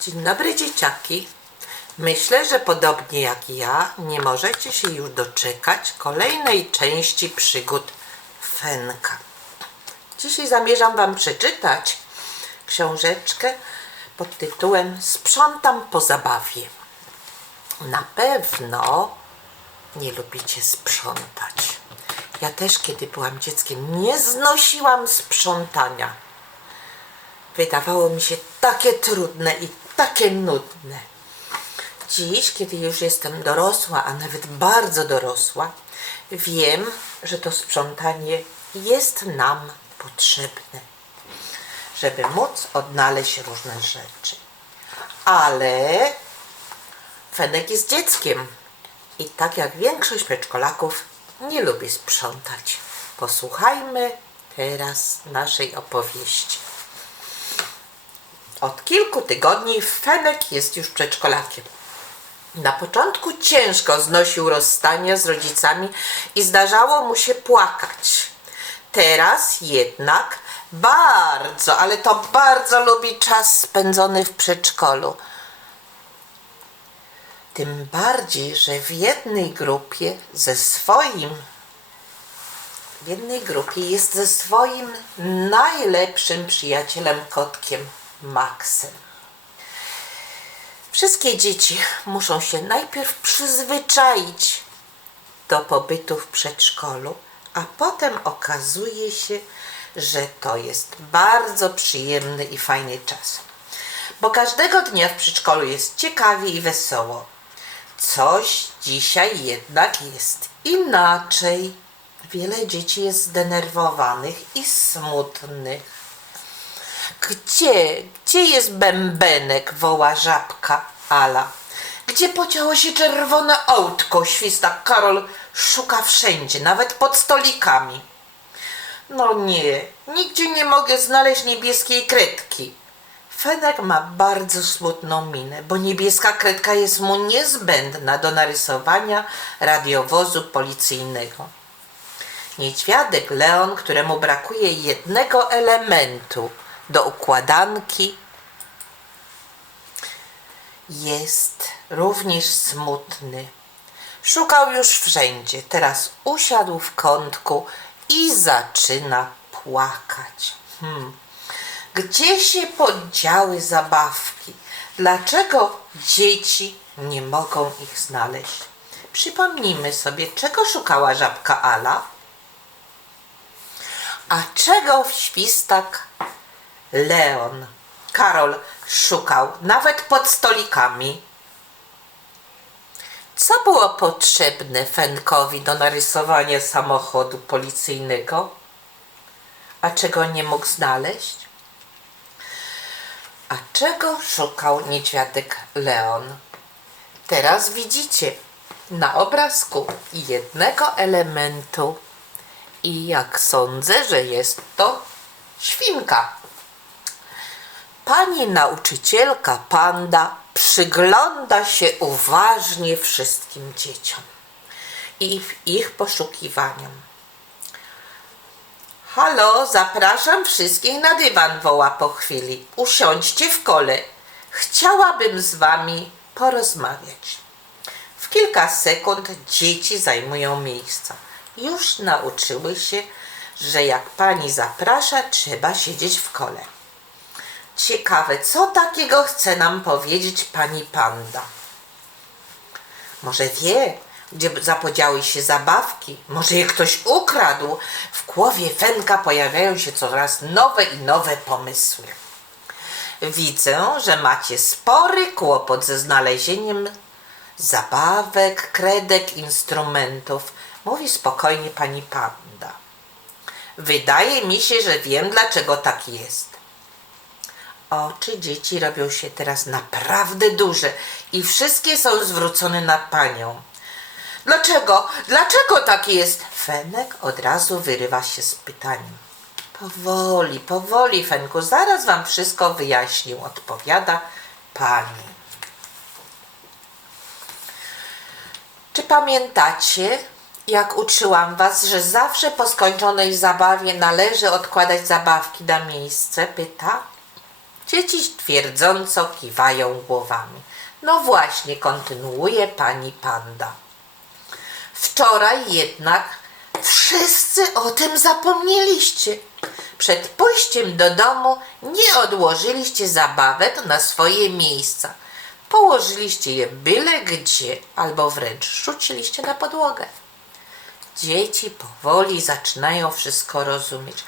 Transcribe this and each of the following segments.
Dzień dobry dzieciaki. Myślę, że podobnie jak ja, nie możecie się już doczekać kolejnej części przygód Fenka. Dzisiaj zamierzam Wam przeczytać książeczkę pod tytułem Sprzątam po zabawie. Na pewno nie lubicie sprzątać. Ja też, kiedy byłam dzieckiem, nie znosiłam sprzątania. Wydawało mi się takie trudne i takie nudne. Dziś, kiedy już jestem dorosła, a nawet bardzo dorosła, wiem, że to sprzątanie jest nam potrzebne, żeby móc odnaleźć różne rzeczy. Ale Fenek jest dzieckiem i tak jak większość przedszkolaków nie lubi sprzątać. Posłuchajmy teraz naszej opowieści. Od kilku tygodni Fenek jest już przedszkolakiem. Na początku ciężko znosił rozstania z rodzicami i zdarzało mu się płakać. Teraz jednak bardzo, ale to bardzo lubi czas spędzony w przedszkolu. Tym bardziej, że w jednej grupie ze swoim w jednej grupie jest ze swoim najlepszym przyjacielem kotkiem Maxem. Wszystkie dzieci muszą się najpierw przyzwyczaić do pobytu w przedszkolu, a potem okazuje się, że to jest bardzo przyjemny i fajny czas. Bo każdego dnia w przedszkolu jest ciekawie i wesoło. Coś dzisiaj jednak jest inaczej. Wiele dzieci jest zdenerwowanych i smutnych. Gdzie, gdzie jest bębenek? woła żabka Ala. Gdzie podziało się czerwone autko? Śwista Karol szuka wszędzie, nawet pod stolikami. No nie, nigdzie nie mogę znaleźć niebieskiej kredki. Fenek ma bardzo smutną minę, bo niebieska kredka jest mu niezbędna do narysowania radiowozu policyjnego. Niedźwiadek Leon, któremu brakuje jednego elementu do układanki, jest również smutny. Szukał już wszędzie, teraz usiadł w kątku i zaczyna płakać. Hmm. Gdzie się podziały zabawki? Dlaczego dzieci nie mogą ich znaleźć? Przypomnijmy sobie, czego szukała żabka Ala? A czego świstak Leon, Karol szukał nawet pod stolikami? Co było potrzebne Fenkowi do narysowania samochodu policyjnego? A czego nie mógł znaleźć? A czego szukał niedźwiadek Leon? Teraz widzicie na obrazku jednego elementu i jak sądzę, że jest to świnka. Pani nauczycielka Panda przygląda się uważnie wszystkim dzieciom i ich poszukiwaniom. Halo, zapraszam wszystkich na dywan, woła po chwili. Usiądźcie w kole. Chciałabym z wami porozmawiać. W kilka sekund dzieci zajmują miejsca. Już nauczyły się, że jak pani zaprasza, trzeba siedzieć w kole. Ciekawe, co takiego chce nam powiedzieć pani panda. Może wie, gdzie zapodziały się zabawki, może je ktoś ukradł. W głowie Fenka pojawiają się coraz nowe i nowe pomysły. Widzę, że macie spory kłopot ze znalezieniem zabawek, kredek, instrumentów, mówi spokojnie pani panda. Wydaje mi się, że wiem, dlaczego tak jest. Oczy dzieci robią się teraz naprawdę duże i wszystkie są zwrócone na panią. Dlaczego? Dlaczego tak jest? Fenek od razu wyrywa się z pytaniem. Powoli, powoli, Fenku, zaraz wam wszystko wyjaśnił, odpowiada pani. Czy pamiętacie, jak uczyłam was, że zawsze po skończonej zabawie należy odkładać zabawki na miejsce? Pyta. Dzieci twierdząco kiwają głowami. No właśnie, kontynuuje pani panda. Wczoraj jednak wszyscy o tym zapomnieliście. Przed pójściem do domu nie odłożyliście zabawek na swoje miejsca. Położyliście je byle gdzie albo wręcz rzuciliście na podłogę. Dzieci powoli zaczynają wszystko rozumieć.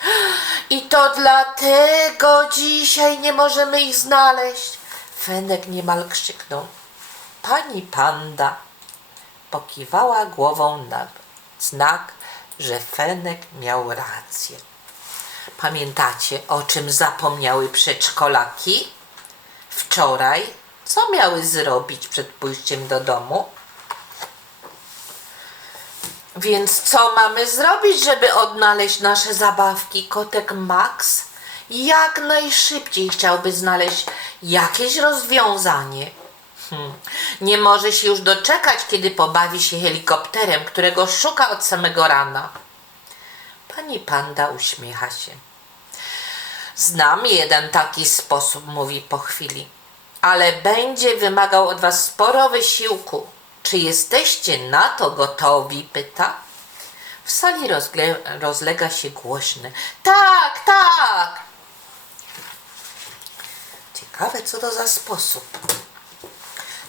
I to dlatego dzisiaj nie możemy ich znaleźć. Fenek niemal krzyknął. Pani panda pokiwała głową na znak, że Fenek miał rację. Pamiętacie, o czym zapomniały przedszkolaki? Wczoraj co miały zrobić przed pójściem do domu? Więc co mamy zrobić, żeby odnaleźć nasze zabawki? Kotek Max jak najszybciej chciałby znaleźć jakieś rozwiązanie. Hmm. Nie może się już doczekać, kiedy pobawi się helikopterem, którego szuka od samego rana. Pani panda uśmiecha się. Znam jeden taki sposób, mówi po chwili, ale będzie wymagał od was sporo wysiłku. Czy jesteście na to gotowi? pyta. W sali rozlega się głośny. Tak, tak! Ciekawe, co to za sposób.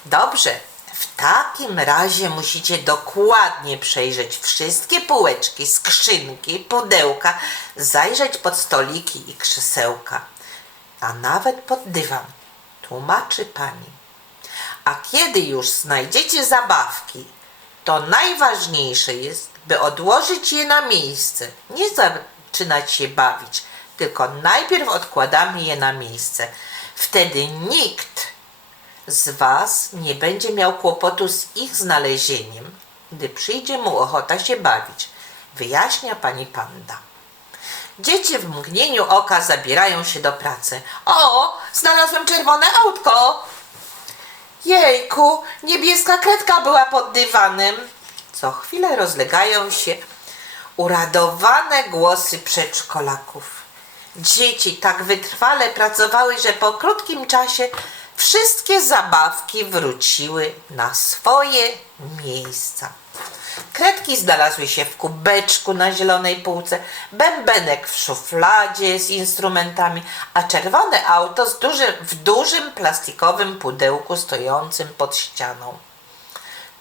Dobrze, w takim razie musicie dokładnie przejrzeć wszystkie półeczki, skrzynki, pudełka, zajrzeć pod stoliki i krzesełka, a nawet pod dywan, tłumaczy pani. A kiedy już znajdziecie zabawki, to najważniejsze jest, by odłożyć je na miejsce. Nie zaczynać się bawić, tylko najpierw odkładamy je na miejsce. Wtedy nikt z Was nie będzie miał kłopotu z ich znalezieniem, gdy przyjdzie mu ochota się bawić, wyjaśnia pani panda. Dzieci w mgnieniu oka zabierają się do pracy. O, znalazłem czerwone autko! Jejku, niebieska kredka była pod dywanem. Co chwilę rozlegają się uradowane głosy przedszkolaków. Dzieci tak wytrwale pracowały, że po krótkim czasie wszystkie zabawki wróciły na swoje miejsca. Kredki znalazły się w kubeczku na zielonej półce, bębenek w szufladzie z instrumentami, a czerwone auto z duży, w dużym plastikowym pudełku stojącym pod ścianą.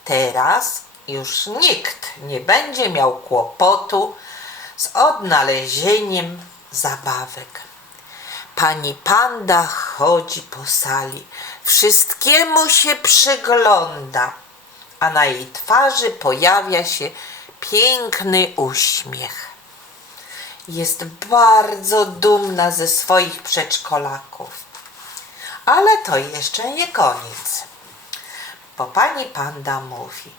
Teraz już nikt nie będzie miał kłopotu z odnalezieniem zabawek. Pani panda chodzi po sali, wszystkiemu się przygląda, a na jej twarzy pojawia się piękny uśmiech. Jest bardzo dumna ze swoich przedszkolaków. Ale to jeszcze nie koniec. Bo pani panda mówi: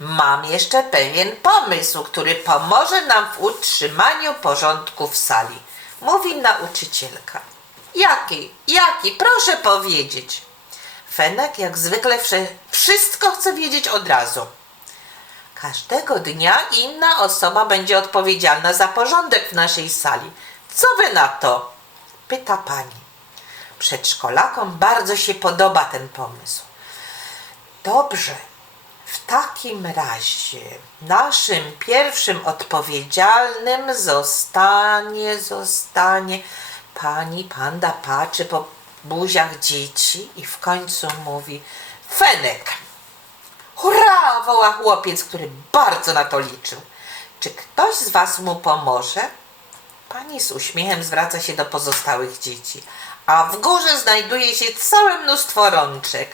Mam jeszcze pewien pomysł, który pomoże nam w utrzymaniu porządku w sali. Mówi nauczycielka. Jaki? Jaki? Proszę powiedzieć. Fenek jak zwykle wszystko chce wiedzieć od razu. Każdego dnia inna osoba będzie odpowiedzialna za porządek w naszej sali. Co wy na to? Pyta pani. Przedszkolakom bardzo się podoba ten pomysł. Dobrze. W takim razie naszym pierwszym odpowiedzialnym zostanie, zostanie pani panda patrzy po buziach dzieci i w końcu mówi Fenek. Hurra! woła chłopiec, który bardzo na to liczył. Czy ktoś z was mu pomoże? Pani z uśmiechem zwraca się do pozostałych dzieci, a w górze znajduje się całe mnóstwo rączek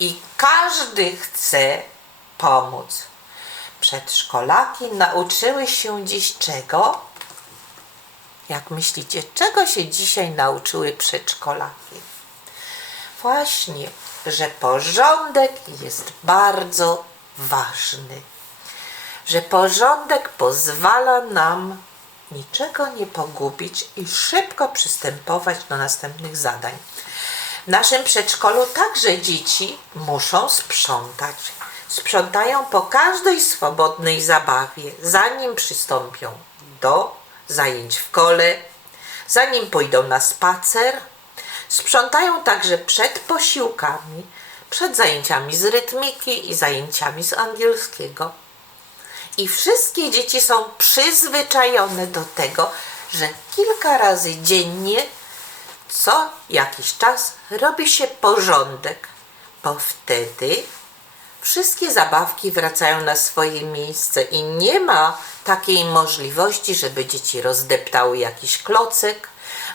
i każdy chce pomóc. Przedszkolaki nauczyły się dziś czego? Jak myślicie, czego się dzisiaj nauczyły przedszkolaki? Właśnie, że porządek jest bardzo ważny. Że porządek pozwala nam niczego nie pogubić i szybko przystępować do następnych zadań. W naszym przedszkolu także dzieci muszą sprzątać. Sprzątają po każdej swobodnej zabawie, zanim przystąpią do zajęć w kole, zanim pójdą na spacer. Sprzątają także przed posiłkami, przed zajęciami z rytmiki i zajęciami z angielskiego. I wszystkie dzieci są przyzwyczajone do tego, że kilka razy dziennie, co jakiś czas, robi się porządek, bo wtedy wszystkie zabawki wracają na swoje miejsce i nie ma takiej możliwości, żeby dzieci rozdeptały jakiś klocek,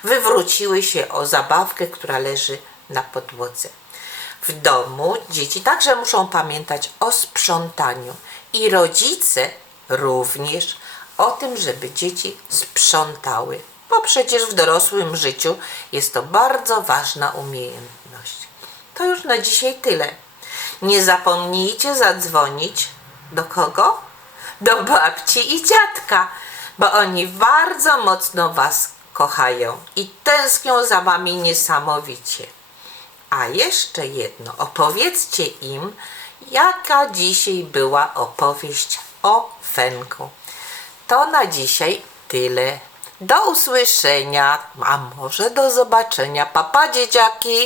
wywróciły się o zabawkę, która leży na podłodze. W domu dzieci także muszą pamiętać o sprzątaniu i rodzice również o tym, żeby dzieci sprzątały, bo przecież w dorosłym życiu jest to bardzo ważna umiejętność. To już na dzisiaj tyle. Nie zapomnijcie zadzwonić do kogo? Do babci i dziadka, bo oni bardzo mocno Was kochają i tęsknią za Wami niesamowicie. A jeszcze jedno, opowiedzcie im, jaka dzisiaj była opowieść o Fenku. To na dzisiaj tyle. Do usłyszenia, a może do zobaczenia. Papa dzieciaki!